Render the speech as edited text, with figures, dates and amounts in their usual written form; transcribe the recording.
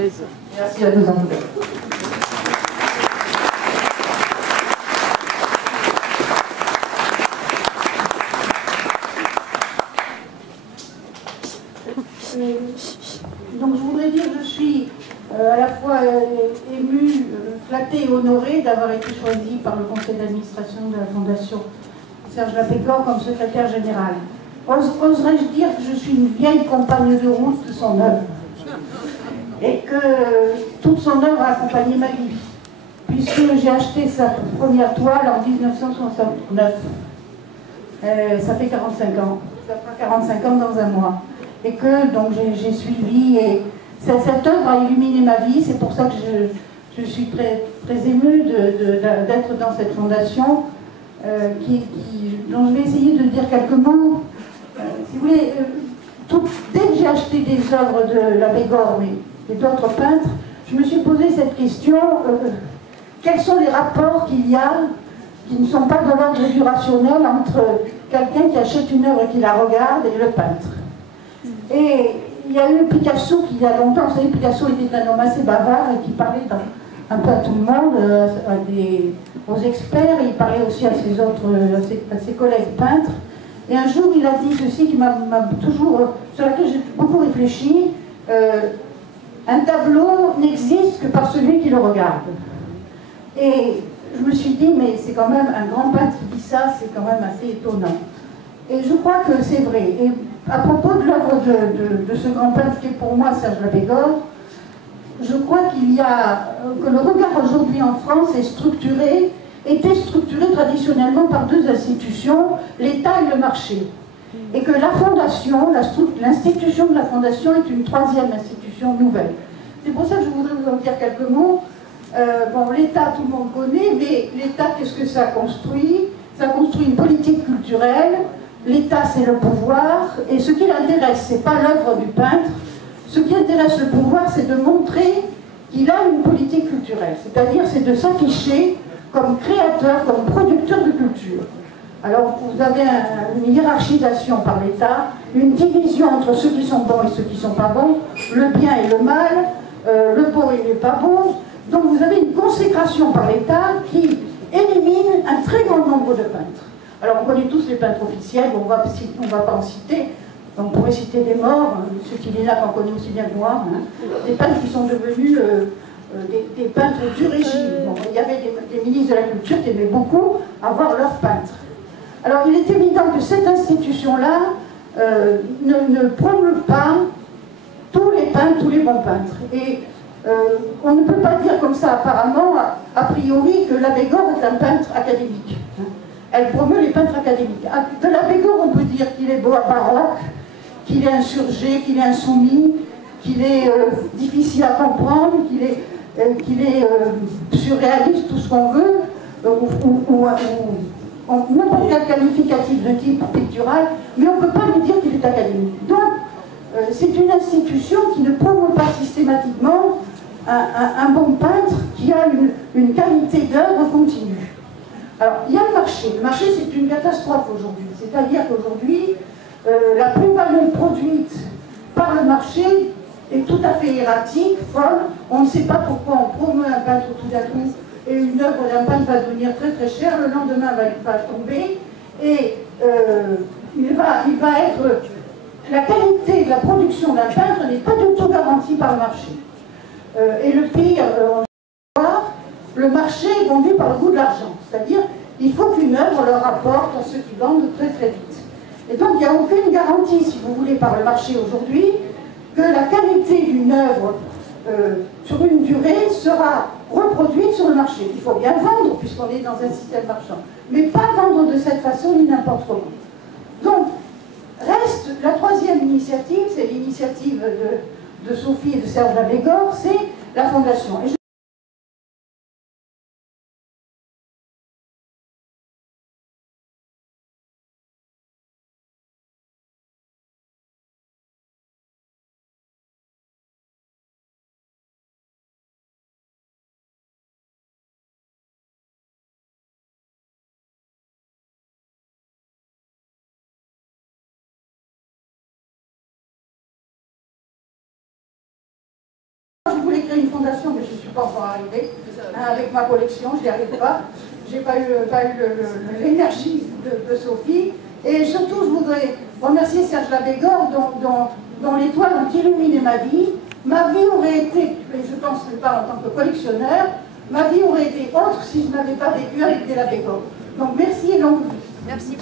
Merci à tous en tout cas. Donc je voudrais dire que je suis à la fois émue, flattée et honorée d'avoir été choisie par le conseil d'administration de la Fondation Serge Lapécor comme secrétaire général. Oserais-je dire que je suis une vieille compagne de route de son œuvre et que toute son œuvre a accompagné ma vie, puisque j'ai acheté sa première toile en 1969. Ça fait 45 ans. Ça fera 45 ans dans un mois. Et que donc j'ai suivi, et cette œuvre a illuminé ma vie. C'est pour ça que je suis très, très émue d'être dans cette fondation, dont je vais essayer de dire quelques mots. Si vous voulez, dès que j'ai acheté des œuvres de Lapécor et d'autres peintres, je me suis posé cette question, quels sont les rapports qu'il y a qui ne sont pas de l'ordre du rationnel entre quelqu'un qui achète une œuvre et qui la regarde et le peintre. Et il y a eu Picasso qui, il y a longtemps, vous savez, Picasso était un homme assez bavard et qui parlait un peu à tout le monde, aux experts, et il parlait aussi à ses collègues peintres. Et un jour, il a dit ceci qui m'a toujours, sur laquelle j'ai beaucoup réfléchi, un tableau n'existe que par celui qui le regarde. Et je me suis dit, mais c'est quand même un grand peintre qui dit ça, c'est quand même assez étonnant. Et je crois que c'est vrai. Et à propos de l'œuvre de ce grand peintre qui est pour moi Serge Lapécor, je crois que le regard aujourd'hui en France était structuré traditionnellement par deux institutions, l'État et le marché. Et que la fondation, l'institution de la fondation est une troisième institution nouvelle. C'est pour ça que je voudrais vous en dire quelques mots. Bon, l'État, tout le monde connaît, mais l'État, qu'est-ce que ça construit? Ça construit une politique culturelle. L'État, c'est le pouvoir, et ce qui l'intéresse, c'est pas l'œuvre du peintre. Ce qui intéresse le pouvoir, c'est de montrer qu'il a une politique culturelle. C'est-à-dire, c'est de s'afficher comme créateur, comme producteur de culture. Alors, vous avez une hiérarchisation par l'État, une division entre ceux qui sont bons et ceux qui ne sont pas bons, le bien et le mal, le bon et le pas bon. Donc, vous avez une consécration par l'État qui élimine un très grand nombre de peintres. Alors, on connaît tous les peintres officiels, on ne va pas en citer. On pourrait citer des morts, ceux qui sont là qu'on connaît aussi bien que moi, des peintres qui sont devenus des peintres du régime. Bon, il y avait des ministres de la culture qui aimaient beaucoup avoir leurs peintres. Alors, il est évident que cette institution-là ne promeut pas tous les peintres, tous les bons peintres. Et on ne peut pas dire comme ça, apparemment, a priori, que Lapécor est un peintre académique. Elle promeut les peintres académiques. De Lapécor, on peut dire qu'il est baroque, qu'il est insurgé, qu'il est insoumis, qu'il est difficile à comprendre, qu'il est surréaliste, tout ce qu'on veut, ou n'importe quel qualificatif de type pictural, mais on ne peut pas lui dire qu'il est académique. Donc, c'est une institution qui ne promeut pas systématiquement un bon peintre qui a une qualité d'œuvre continue. Alors, il y a le marché. Le marché, c'est une catastrophe aujourd'hui. C'est-à-dire qu'aujourd'hui, la plus-value produite par le marché est tout à fait erratique, folle. On ne sait pas pourquoi on promeut un peintre tout d'un coup et une œuvre d'un peintre va devenir très très chère, le lendemain va tomber et il va être... La qualité de la production d'un peintre n'est pas du tout garantie par le marché. Et le pire, le marché est vendu par le goût de l'argent. C'est-à-dire, il faut qu'une œuvre leur apporte à ceux qui vendent très très vite. Et donc, il n'y a aucune garantie, si vous voulez, par le marché aujourd'hui, que la qualité d'une œuvre sur une durée sera reproduite sur le marché. Il faut bien vendre, puisqu'on est dans un système marchand. Mais pas vendre de cette façon, ni n'importe comment. Donc, reste la troisième initiative, c'est l'initiative de Sophie et de Serge Lapécor, c'est la fondation. Et Je voulais créer une fondation, mais je ne suis pas encore arrivée. Avec ma collection, je n'y arrive pas. Je n'ai pas eu l'énergie de Sophie. Et surtout, je voudrais remercier Serge Labégor, dont l'étoile ont illuminé ma vie. Ma vie aurait été, et je pense pas en tant que collectionneur, ma vie aurait été autre si je n'avais pas vécu avec des Labégor. Donc merci et longue vie. Merci.